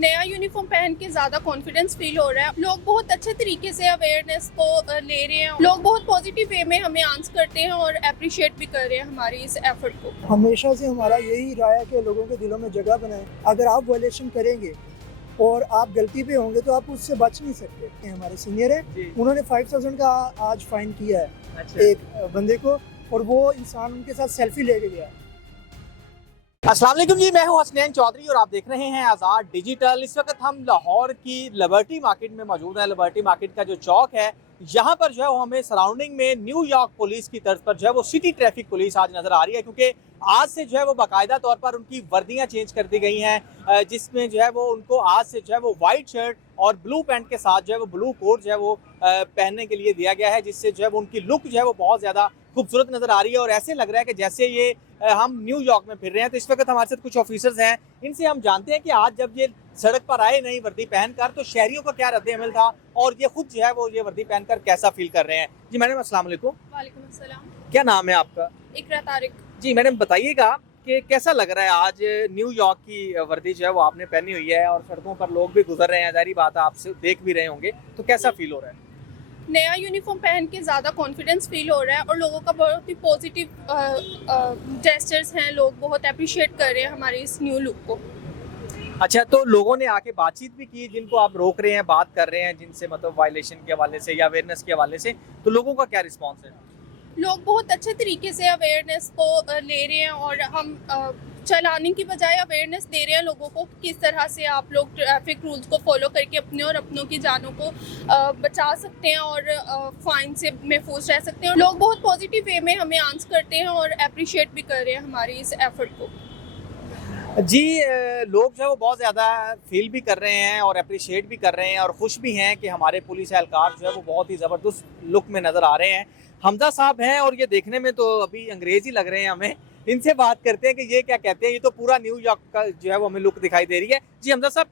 नया यूनिफॉर्म पहन के ज़्यादा कॉन्फिडेंस फील हो रहा है। लोग बहुत अच्छे तरीके से अवेयरनेस को ले रहे हैं। लोग बहुत पॉजिटिव वे में हमें आंसर करते हैं और अप्रिशिएट भी कर रहे हैं हमारी इस एफर्ट को। हमेशा से हमारा यही रहा है कि लोगों के दिलों में जगह बनाएं। अगर आप वायलेशन करेंगे और आप गलती पे होंगे तो आप उससे बच नहीं सकते। हमारे सीनियर हैं, उन्होंने 5000 का आज फाइन किया है एक बंदे को, और वो इंसान उनके साथ सेल्फी लेके गया। अस्सलाम वालेकुम जी, मैं हूं हसनैन चौधरी और आप देख रहे हैं आज़ाद डिजिटल। इस वक्त हम लाहौर की लिबर्टी मार्केट में मौजूद हैं। लिबर्टी मार्केट का जो चौक है, यहाँ पर जो है वो हमें सराउंडिंग में न्यूयॉर्क पुलिस की तर्ज पर जो है वो सिटी ट्रैफिक पुलिस आज नज़र आ रही है, क्योंकि आज से जो है वो बाकायदा तौर पर उनकी वर्दियाँ चेंज कर दी गई हैं, जिसमें जो है वो उनको आज से जो है वो वाइट शर्ट और ब्लू पैंट के साथ जो है वो ब्लू कोट जो है वो पहनने के लिए दिया गया है, जिससे जो है वो उनकी लुक जो है वो बहुत ज़्यादा खूबसूरत नज़र आ रही है और ऐसे लग रहा है कि जैसे ये हम न्यूयॉर्क में फिर रहे हैं। तो इस वक्त हमारे साथ कुछ ऑफिसर्स हैं, इनसे हम जानते हैं कि आज जब ये सड़क पर आए नई वर्दी पहनकर तो शहरियों का क्या रद्द-ए-अमल था और ये खुद जो है वो ये वर्दी पहनकर कैसा फील कर रहे हैं। जी मैडम, अस्सलाम वालेकुम। वालेकुम अस्सलाम। क्या नाम है आपका? इकरा तारिक। जी मैडम, बताइएगा कि कैसा लग रहा है आज न्यूयॉर्क की वर्दी जो है वो आपने पहनी हुई है और सड़कों पर लोग भी गुजर रहे हैं, जाहिर बात है आपसे देख भी रहे होंगे, तो कैसा फील हो रहा है? नया यूनिफॉर्म पहन के ज़्यादा कॉन्फिडेंस फील हो रहा है और लोगों का बहुत ही पॉजिटिव जेस्चर्स हैं। लोग बहुत अप्रिशिएट कर रहे हैं हमारी इस न्यू लुक को। अच्छा, तो लोगों ने आके बातचीत भी की, जिनको आप रोक रहे हैं, बात कर रहे हैं जिनसे, मतलब वायलेशन के हवाले से या अवेयरनेस के हवाले से, तो लोगों का क्या रिस्पॉन्स है? लोग बहुत अच्छे तरीके से अवेयरनेस को ले रहे हैं और हम चलाने की बजाय अवेयरनेस दे रहे हैं लोगों को किस तरह से आप लोग ट्रैफिक रूल्स को फॉलो करके अपने और अपनों की जानों को बचा सकते हैं और फाइन से महफूज रह सकते हैं। लोग बहुत पॉजिटिव वे में हमें आंसर करते हैं और अप्रिशिएट भी कर रहे हैं हमारी इस एफर्ट को। जी, लोग जो है वो बहुत ज़्यादा फील भी कर रहे हैं और अप्रिशिएट भी कर रहे हैं और खुश भी हैं कि हमारे पुलिस एहलकार जो है वो बहुत ही ज़बरदस्त लुक में नज़र आ रहे हैं। हमजा साहब हैं और ये देखने में तो अभी अंग्रेज़ ही लग रहे हैं हमें। इनसे बात करते हैं कि ये क्या कहते हैं। ये तो पूरा न्यूयॉर्क का जो है वो हमें लुक दिखाई दे रही है। जी हमजा साहब,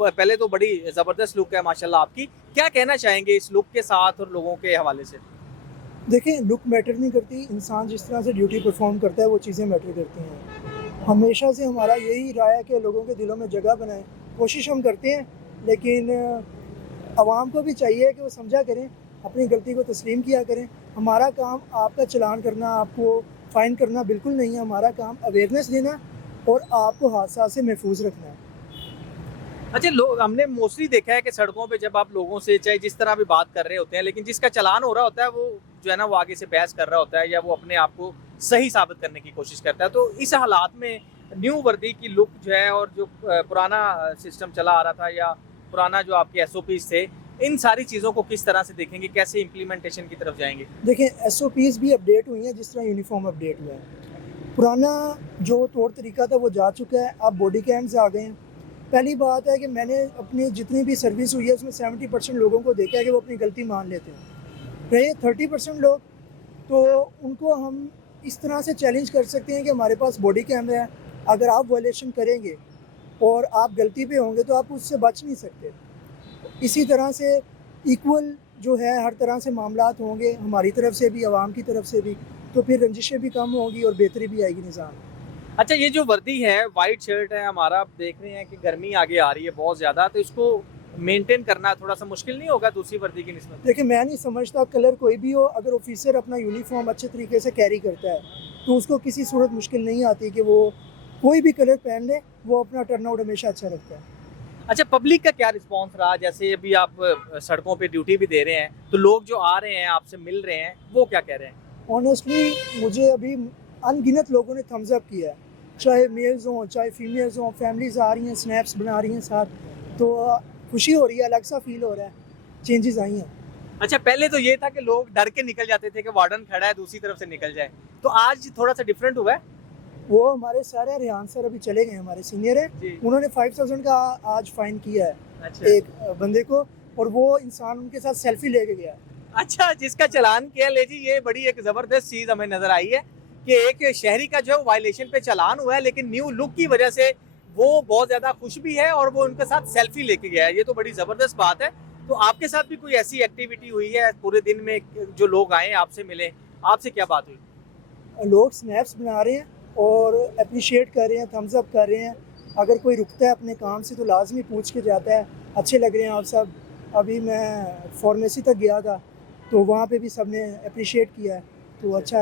पहले तो बड़ी ज़बरदस्त लुक है माशाल्लाह आपकी, क्या कहना चाहेंगे इस लुक के साथ और लोगों के हवाले से? देखिए, लुक मैटर नहीं करती, इंसान जिस तरह से ड्यूटी परफॉर्म करता है वो चीज़ें मैटर करती हैं। हमेशा से हमारा यही रहा है कि लोगों के दिलों में जगह बनाएं। कोशिश हम करते हैं, लेकिन आवाम को भी चाहिए कि वो समझा करें, अपनी गलती को तस्लीम किया करें। हमारा काम आपका चलान करना, आपको फ़ाइन करना बिल्कुल नहीं है। हमारा काम अवेयरनेस देना और आपको हादसा से महफूज रखना है। अच्छा, लोग हमने मोस्टली देखा है कि सड़कों पे जब आप लोगों से चाहे जिस तरह भी बात कर रहे होते हैं, लेकिन जिसका चालान हो रहा होता है वो जो है ना वो आगे से बहस कर रहा होता है या वो अपने आप को सही साबित करने की कोशिश करता है। तो इस हालात में न्यू वर्दी की लुक जो है और जो पुराना सिस्टम चला आ रहा था या पुराना जो आपके SOPs थे, इन सारी चीज़ों को किस तरह से देखेंगे, कैसे इम्प्लीमेंटेशन की तरफ जाएंगे? देखिए, SOPs भी अपडेट हुई हैं जिस तरह यूनिफॉर्म अपडेट हुआ है। पुराना जो तौर तरीका था वो जा चुका है, अब बॉडी कैम्स आ गए हैं। पहली बात है कि मैंने अपनी जितनी भी सर्विस हुई है उसमें 70% लोगों को देखा है कि वो अपनी गलती मान लेते हैं। रहे 30% लोग, तो उनको हम इस तरह से चैलेंज कर सकते हैं कि हमारे पास बॉडी कैमरा है। अगर आप वायलेशन करेंगे और आप गलती पे होंगे तो आप उससे बच नहीं सकते। इसी तरह से इक्वल जो है हर तरह से मामलात होंगे, हमारी तरफ से भी, आवाम की तरफ से भी, तो फिर रंजिशें भी कम होंगी और बेहतरी भी आएगी निज़ाम। अच्छा, ये जो वर्दी है, वाइट शर्ट है हमारा, आप देख रहे हैं कि गर्मी आगे आ रही है बहुत ज़्यादा, तो इसको मेंटेन करना थोड़ा सा मुश्किल नहीं होगा दूसरी वर्दी की निस्बत? देखिए, मैं नहीं समझता कलर कोई भी हो, अगर ऑफिसर अपना यूनिफॉर्म अच्छे तरीके से कैरी करता है तो उसको किसी सूरत मुश्किल नहीं आती कि वो कोई भी कलर पहन ले, वो अपना टर्नआउट हमेशा अच्छा रखता है। अच्छा, पब्लिक का क्या रिस्पांस रहा? जैसे अभी आप सड़कों पे ड्यूटी भी दे रहे हैं, तो लोग जो आ रहे हैं आपसे मिल रहे हैं वो क्या कह रहे हैं? ऑनेस्टली मुझे अभी अनगिनत लोगों ने थम्स अप किया है, चाहे मेल्स हों चाहे फीमेल्स हों। फैमिलीज आ रही हैं, स्नैप्स बना रही हैं साथ, तो खुशी हो रही है, अलग सा फील हो रहा है, चेंजेस आई हैं। अच्छा, पहले तो ये था कि लोग डर के निकल जाते थे कि वार्डन खड़ा है दूसरी तरफ से निकल जाए, तो आज थोड़ा सा डिफरेंट हुआ है? वो हमारे सारे रेहान सर अभी चले गए, हमारे सीनियर हैं, उन्होंने 5000 का आज फाइन किया है एक बंदे को, और वो इंसान उनके साथ सेल्फी लेके गया। अच्छा, जिसका चालान किया, ले जी, ये बड़ी एक जबरदस्त चीज हमें नजर आई है कि एक शहरी का जो है वायलेशन पे चालान हुआ है, लेकिन न्यू लुक की वजह से वो बहुत ज्यादा खुश भी है और वो उनके साथ सेल्फी लेके गया है। ये तो बड़ी जबरदस्त बात है। तो आपके साथ भी कोई ऐसी एक्टिविटी हुई है पूरे दिन में, जो लोग आए आपसे मिले, आपसे क्या बात हुई? लोग स्नैप्स बना रहे हैं और अप्रिशिएट कर रहे हैं, थम्स अप कर रहे हैं, अगर कोई रुकता है अपने काम से तो लाजमी पूछ के जाता है, अच्छे लग रहे हैं आप सब। अभी मैं फार्मेसी तक गया था तो वहाँ पे भी सबने अप्रिशिएट किया है, तो अच्छा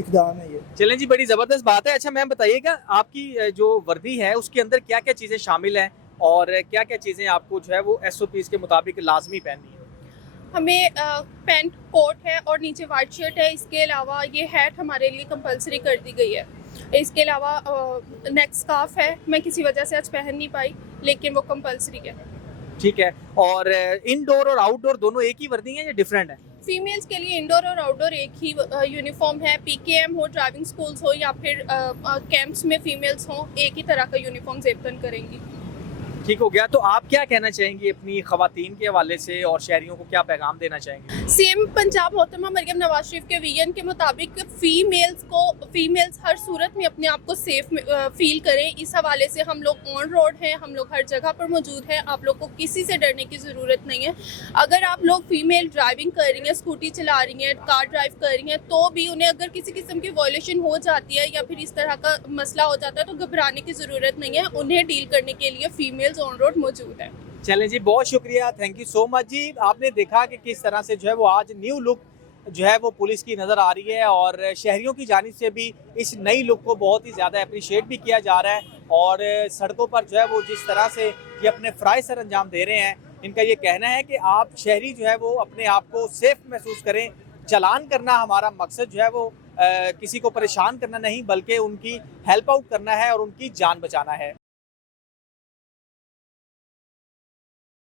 इकदाम है ये। चलें जी, बड़ी ज़बरदस्त बात है। अच्छा मैम बताइएगा, आपकी जो वर्दी है उसके अंदर क्या क्या चीज़ें शामिल हैं और क्या क्या चीज़ें आपको जो है वो SOPs के मुताबिक लाजमी पहननी है? हमें पैंट कोट है और नीचे वाइट शर्ट है। इसके अलावा ये हैट हमारे लिए कंपलसरी कर दी गई है। इसके अलावा नेक स्कार्फ है, मैं किसी वजह से आज पहन नहीं पाई, लेकिन वो कंपलसरी है। ठीक है। और इनडोर और आउटडोर दोनों एक ही वर्दी हैं या डिफरेंट है? फीमेल्स के लिए इंडोर और आउटडोर एक ही यूनिफॉर्म है। PKM हो, ड्राइविंग स्कूल्स हो या फिर कैंप्स में फीमेल्स हो, एक ही तरह का यूनिफॉर्म जेबतन करेंगी। ठीक हो गया। तो आप क्या कहना चाहेंगी अपनी खवातीन के हवाले से और शहरियों को क्या पैगाम देना चाहेंगे? सीएम पंजाब मोहतरमा मरियम नवाज शरीफ के विजन के मुताबिक फीमेल्स हर सूरत में अपने आप को सेफ फील करें। इस हवाले से हम लोग ऑन रोड हैं, हम लोग हर जगह पर मौजूद हैं। आप लोग को किसी से डरने की ज़रूरत नहीं है। अगर आप लोग फीमेल ड्राइविंग कर रही हैं, स्कूटी चला रही हैं, कार ड्राइव कर रही हैं, तो भी उन्हें अगर किसी किस्म की वायलेशन हो जाती है या फिर इस तरह का मसला हो जाता है तो घबराने की ज़रूरत नहीं है। उन्हें डील करने के लिए फीमेल्स ऑन रोड मौजूद है। चलें जी, बहुत शुक्रिया, थैंक यू सो मच जी। आपने देखा कि किस तरह से जो है वो आज न्यू लुक जो है वो पुलिस की नज़र आ रही है और शहरियों की जानिब से भी इस नई लुक को बहुत ही ज़्यादा अप्रिशिएट भी किया जा रहा है। और सड़कों पर जो है वो जिस तरह से ये अपने फ़राइज़ सर अंजाम दे रहे हैं, इनका ये कहना है कि आप शहरी जो है वो अपने आप को सेफ महसूस करें। चालान करना हमारा मकसद जो है वो किसी को परेशान करना नहीं, बल्कि उनकी हेल्प आउट करना है और उनकी जान बचाना है।